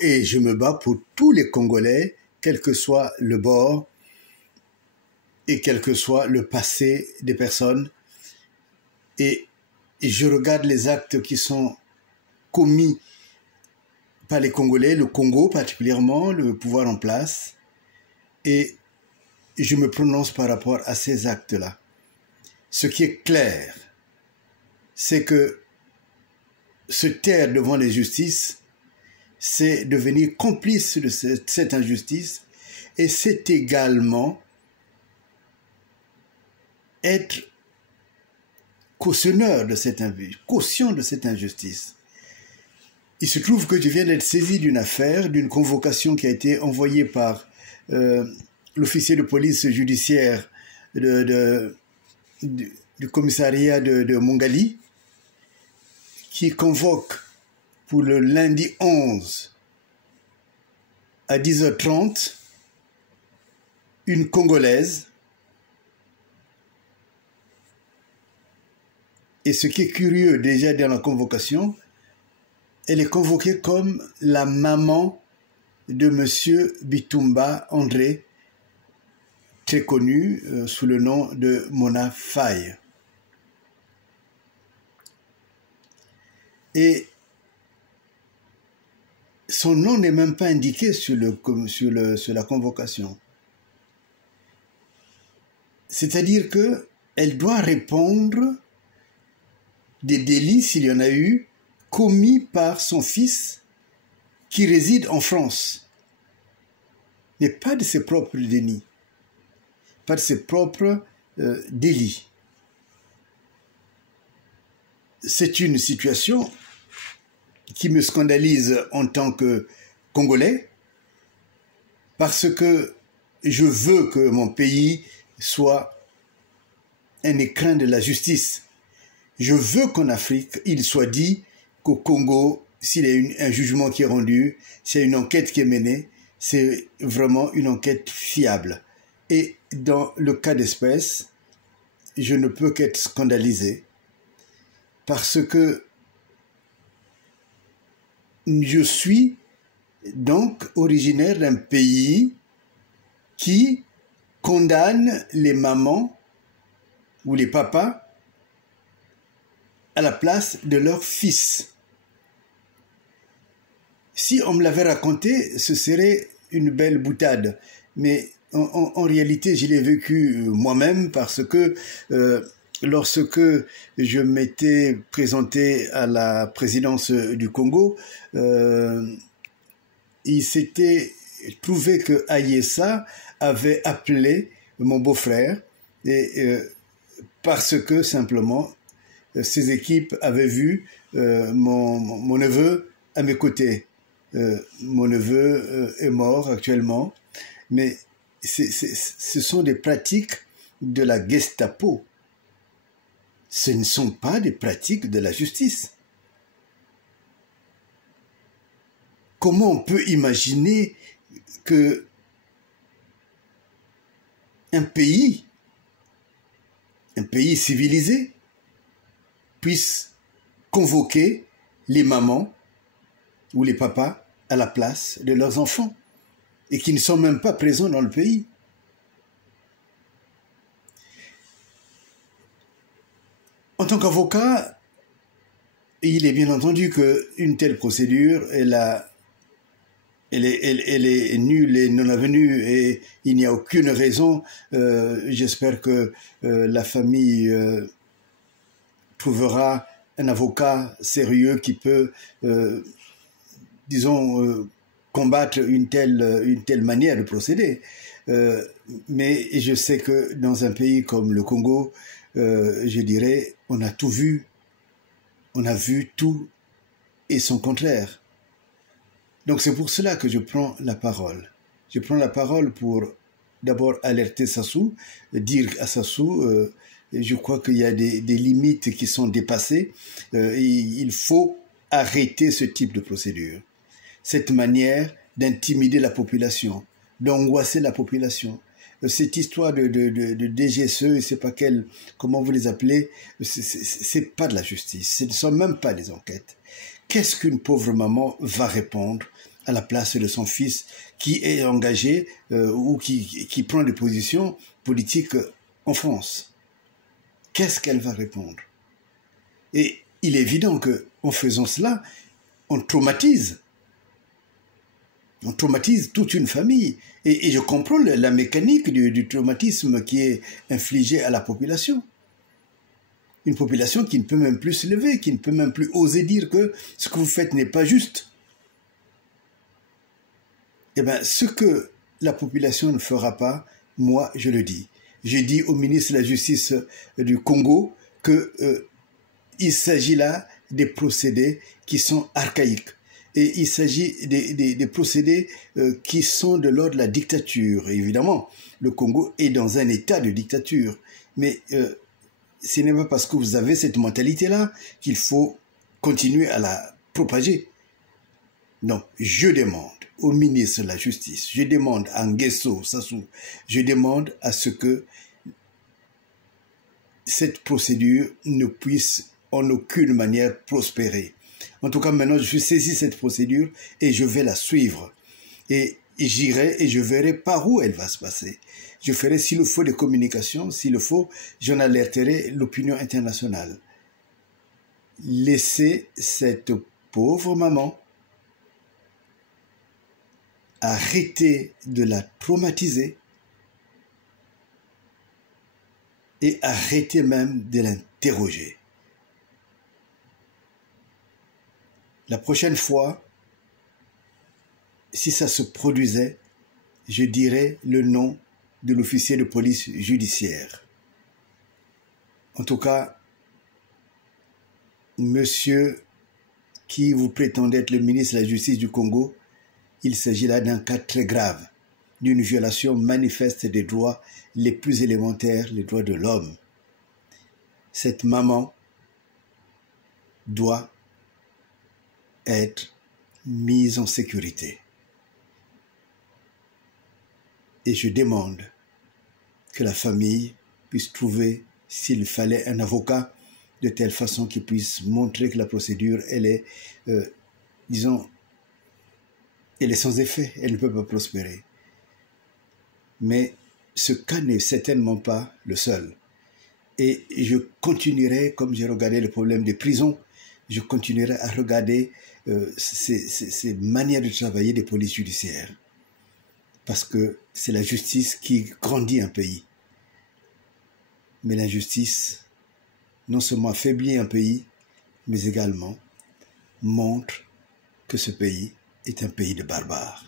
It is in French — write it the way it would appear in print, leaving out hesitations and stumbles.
Et je me bats pour tous les Congolais, quel que soit le bord et quel que soit le passé des personnes. Et je regarde les actes qui sont commis par les Congolais, le Congo particulièrement, le pouvoir en place, et je me prononce par rapport à ces actes-là. Ce qui est clair, c'est que se taire devant les justices, c'est devenir complice de cette injustice, et c'est également être cautionneur de cette injustice, caution de cette injustice. Il se trouve que je viens d'être saisi d'une affaire, d'une convocation qui a été envoyée par l'officier de police judiciaire du commissariat de Mongali, qui convoque pour le lundi 11 à 10h30 une Congolaise. Et ce qui est curieux déjà dans la convocation, elle est convoquée comme la maman de M. Bitumba André, très connu sous le nom de Mona Faye. Et son nom n'est même pas indiqué sur la convocation. C'est-à-dire qu'elle doit répondre des délits, s'il y en a eu, commis par son fils qui réside en France. Mais pas de ses propres délits, pas de ses propres délits. C'est une situation qui me scandalise en tant que Congolais, parce que je veux que mon pays soit un écrin de la justice. Je veux qu'en Afrique, il soit dit qu'au Congo, s'il y a un jugement qui est rendu, s'il y a une enquête qui est menée, c'est vraiment une enquête fiable. Et dans le cas d'espèce, je ne peux qu'être scandalisé, parce que je suis donc originaire d'un pays qui condamne les mamans ou les papas à la place de leurs fils. Si on me l'avait raconté, ce serait une belle boutade. Mais en réalité, je l'ai vécu moi-même, parce que lorsque je m'étais présenté à la présidence du Congo, il s'était trouvé que Ayessa avait appelé mon beau-frère, parce que simplement ces équipes avaient vu mon neveu à mes côtés. Mon neveu est mort actuellement, mais ce sont des pratiques de la Gestapo. Ce ne sont pas des pratiques de la justice. Comment on peut imaginer que un pays civilisé puisse convoquer les mamans ou les papas à la place de leurs enfants et qui ne sont même pas présents dans le pays? En tant qu'avocat, il est bien entendu qu'une telle procédure, elle est nulle et non avenue, et il n'y a aucune raison. J'espère que la famille trouvera un avocat sérieux qui peut, disons, combattre une telle manière de procéder. Mais je sais que dans un pays comme le Congo, je dirais, on a tout vu, on a vu tout et son contraire. Donc c'est pour cela que je prends la parole. Je prends la parole pour d'abord alerter Sassou, dire à Sassou, je crois qu'il y a des limites qui sont dépassées. Il faut arrêter ce type de procédure. Cette manière d'intimider la population, d'angoisser la population. Cette histoire de DGSE, je sais pas comment vous les appelez, c'est pas de la justice. Ce ne sont même pas des enquêtes. Qu'est-ce qu'une pauvre maman va répondre à la place de son fils qui est engagé ou qui prend des positions politiques en France. Qu'est-ce qu'elle va répondre? Et il est évident qu'en faisant cela, on traumatise toute une famille. Et je comprends la mécanique du traumatisme qui est infligé à la population. Une population qui ne peut même plus se lever, qui ne peut même plus oser dire que ce que vous faites n'est pas juste. Eh bien, ce que la population ne fera pas, moi, je le dis. J'ai dit au ministre de la Justice du Congo qu'il s'agit là des procédés qui sont archaïques. Et il s'agit des procédés qui sont de l'ordre de la dictature. Et évidemment, le Congo est dans un état de dictature. Mais ce n'est pas parce que vous avez cette mentalité-là qu'il faut continuer à la propager. Donc, je demande au ministre de la Justice, je demande à Nguesso Sassou, je demande à ce que cette procédure ne puisse en aucune manière prospérer. En tout cas, maintenant, je suis saisi de cette procédure et je vais la suivre. Et j'irai et je verrai par où elle va se passer. Je ferai, s'il le faut, des communications. S'il le faut, j'en alerterai l'opinion internationale. Laissez cette pauvre maman, arrêtez de la traumatiser et arrêtez même de l'interroger. La prochaine fois, si ça se produisait, je dirais le nom de l'officier de police judiciaire. En tout cas, monsieur qui vous prétendez être le ministre de la Justice du Congo, il s'agit là d'un cas très grave, d'une violation manifeste des droits les plus élémentaires, les droits de l'homme. Cette maman doit être mise en sécurité. Et je demande que la famille puisse trouver, s'il fallait, un avocat de telle façon qu'il puisse montrer que la procédure, elle est, disons, elle est sans effet, elle ne peut pas prospérer. Mais ce cas n'est certainement pas le seul. Et je continuerai, comme j'ai regardé le problème des prisons, je continuerai à regarder ces manières de travailler des polices judiciaires. Parce que c'est la justice qui grandit un pays. Mais l'injustice, non seulement affaiblit un pays, mais également montre que ce pays est un pays de barbares.